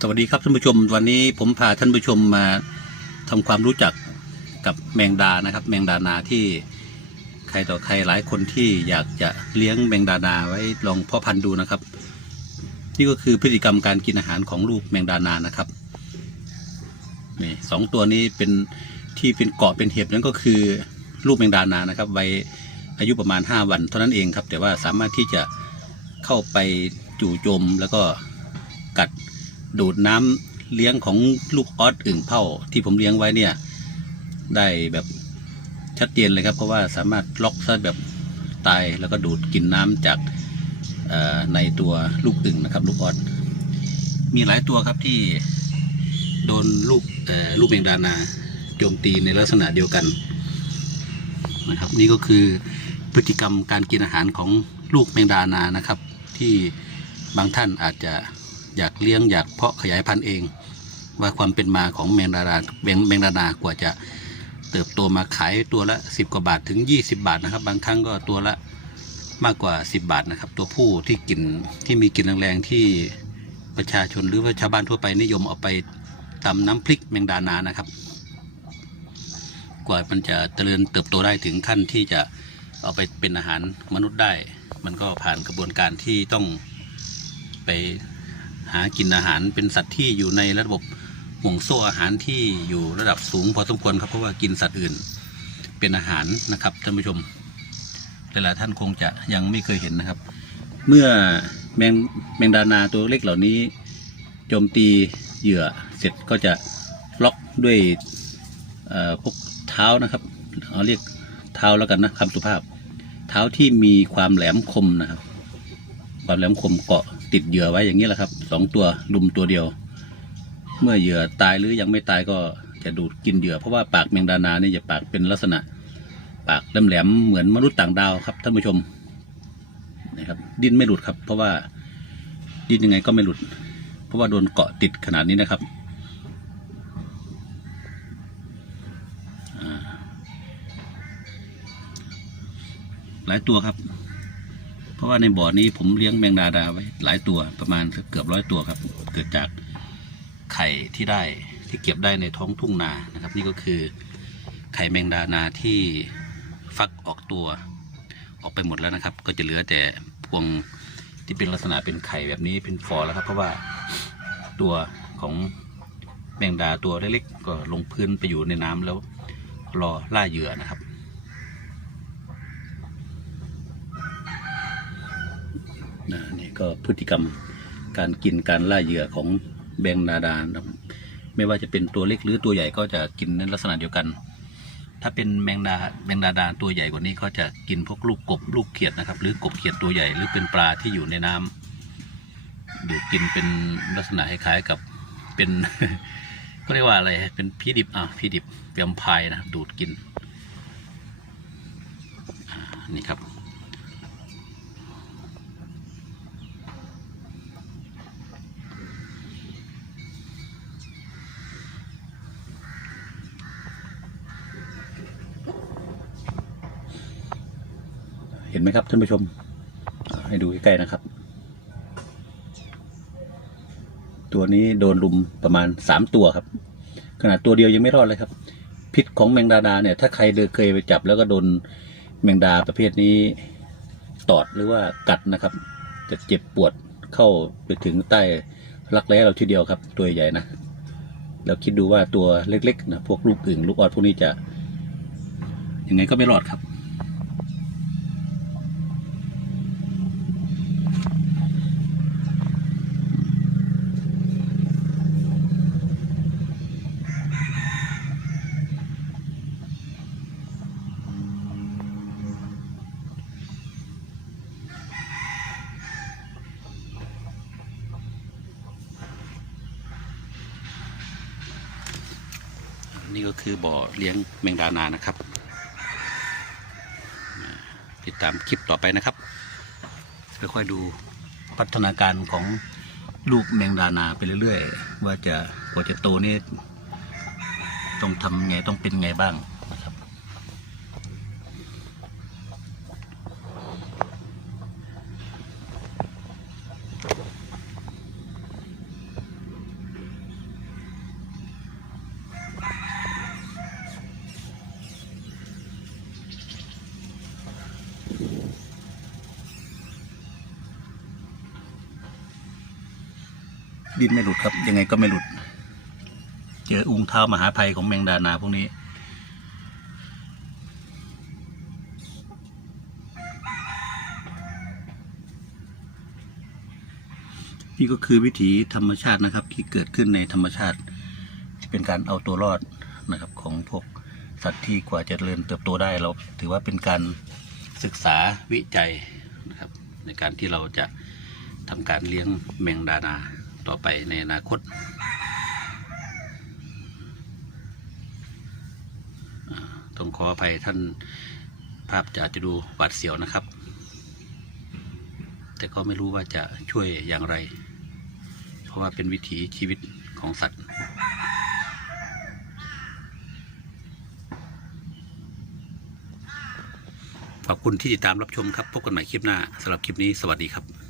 สวัสดีครับท่านผู้ชม วันนี้ผมพาท่านผู้ชมมาทำความรู้จักกับแมงดานะครับ แมงดานาที่ใครต่อใครหลายคนที่อยากจะเลี้ยงแมงดานาไว้ลองเพาะพันธุ์ดูนะครับ นี่ก็คือพฤติกรรมการกินอาหารของลูกแมงดานานะครับนี่สองตัวนี้เป็นที่เป็นเกาะเป็นเห็บนั่นก็คือลูกแมงดานานะครับวัยอายุประมาณ 5 วันเท่านั้นเองครับ แต่ว่าสามารถที่จะเข้าไปจู่โจมแล้วก็กัด ดูดน้ำเลี้ยงของลูกออสอึ่งเผ่าที่ผมเลี้ยงไว้เนี่ย ได้แบบชัดเจนเลยครับ เพราะว่าสามารถล็อกซะแบบตายแล้วก็ดูดกินน้ำจากในตัวลูกอึ่งนะครับ ลูกออสมีหลายตัวครับที่โดนลูกลูกแมงดานาโจมตีในลักษณะเดียวกันนะครับ นี่ก็คือพฤติกรรมการกินอาหารของลูกแมงดานานะครับ ที่บางท่านอาจจะ อยากเลี้ยงอยากเพาะขยายพันธุ์เอง ว่าความเป็นมาของแมงดานาแมงแมงดานากว่าจะเติบโตมาขายตัวละ 10 กว่าบาทถึง 20 บาทนะครับ บางครั้งก็ตัวละมากกว่า 10 บาทนะครับ ตัวผู้ที่กินที่มีกลิ่นแรงๆที่ประชาชนหรือว่าชาวบ้านทั่วไปนิยมเอาไปตำน้ำพริกแมงดานานะครับ กว่ามันจะเจริญเติบโตได้ถึงขั้นที่จะเอาไปเป็นอาหารมนุษย์ได้ มันก็ผ่านกระบวนการที่ต้องไป หากินอาหารเป็นสัตว์ที่อยู่ในระบบห่วงโซ่อาหารที่อยู่ระดับสูงพอสมควรครับเพราะว่ากินสัตว์อื่น เป็นอาหารนะครับท่านผู้ชมหลายๆท่านคงจะยังไม่เคยเห็นนะครับ เมื่อแมงแมงดานาตัวเล็กเหล่านี้โจมตีเหยื่อเสร็จก็จะล็อกด้วยพวกเท้านะครับเอาเรียกเท้าแล้วกันนะคำสุภาพ เท้าที่มีความแหลมคมนะครับ ความแหลมคมเกาะ ติดเหยื่อไว้อย่างนี้แหละครับสองตัวลุมตัวเดียว เมื่อเหยื่อตายหรือยังไม่ตายก็จะดูดกินเหยื่อเพราะว่าปากแมงดานาเนี่ยจะปากเป็นลักษณะ ปากแหลมๆเหมือนมนุษย์ต่างดาวครับท่านผู้ชมนะครับดิ้นไม่หลุดครับ เพราะว่าดิ้นยังไงก็ไม่หลุด เพราะว่าโดนเกาะติดขนาดนี้นะครับหลายตัวครับ ราะว่าในบ่อนี้ผมเลี้ยงแมงดาดาไว้หลายตัวประมาณเกือบร้อยตัวครับ เกิดจากไข่ที่ได้ที่เก็บได้ในท้องทุ่งนานะครับ นี่ก็คือไข่แมงดานาที่ฟักออกตัวออกไปหมดแล้วนะครับ ก็จะเหลือแต่พวงที่เป็นลักษณะเป็นไข่แบบนี้เป็นฟอแล้วครับ เพราะว่าตัวของแมงดาตัวเล็กๆก็ลงพื้นไปอยู่ในน้ำแล้วรอล่าเหยื่อนะครับ นะนี่ก็พฤติกรรมการกินการล่าเหยื่อของแบงนาดานะครับไม่ว่าจะเป็นตัวเล็กหรือตัวใหญ่ก็จะกินในลักษณะเดียวกัน ถ้าเป็นแมงดาแมงดาดาตัวใหญ่กว่านี้ก็จะกินพวกลูกกบลูกเขียดนะครับ หรือกบเขียดตัวใหญ่หรือเป็นปลาที่อยู่ในน้ำดูดกินเป็นลักษณะคล้ายๆกับเป็นก็เรียกว่าอะไรเป็นพีดิบอะพีดิบเปียมพายนะดูดกินนี่ครับ ไหมครับท่านผู้ชม ให้ดูใกล้ๆนะครับ ตัวนี้โดนลุมประมาณสามตัวครับ ขนาดตัวเดียวยังไม่รอดเลยครับ พิษของแมงดาดาเนี่ย ถ้าใครเดินเคยไปจับแล้วก็โดนแมงดาประเภทนี้ตอดหรือว่ากัดนะครับ จะเจ็บปวดเข้าไปถึงใต้รักแร้เราทีเดียวครับ ตัวใหญ่นะแล้วคิดดูว่าตัวเล็กๆนะพวกลูกอึ่งลูกออดพวกนี้จะยังไงก็ไม่รอดครับ นี่ก็คือบ่อเลี้ยงแมงดานานะครับ ติดตามคลิปต่อไปนะครับค่อยๆดูพัฒนาการของลูกแมงดานาไปเรื่อย ๆ ว่าจะกว่าจะโตนี่ต้องทำไงต้องเป็นไงบ้าง ดิ้นไม่หลุดครับ ยังไงก็ไม่หลุด เจออุ้งเท้ามหาภัยของแมงดานาพวกนี้ นี่ก็คือวิถีธรรมชาตินะครับ ที่เกิดขึ้นในธรรมชาติ ที่เป็นการเอาตัวรอดนะครับ ของพวกสัตว์ที่กว่าจะเจริญเติบโตได้เราถือว่าเป็นการศึกษาวิจัยนะครับ ในการที่เราจะทำการเลี้ยงแมงดานา ต่อไปในอนาคตต้องขออภัยท่านภาพจะอาจจะดูหวาดเสียวนะครับ แต่ก็ไม่รู้ว่าจะช่วยอย่างไร เพราะว่าเป็นวิถีชีวิตของสัตว์ขอบคุณที่ติดตามรับชมครับ พบกันใหม่คลิปหน้าสำหรับคลิปนี้สวัสดีครับ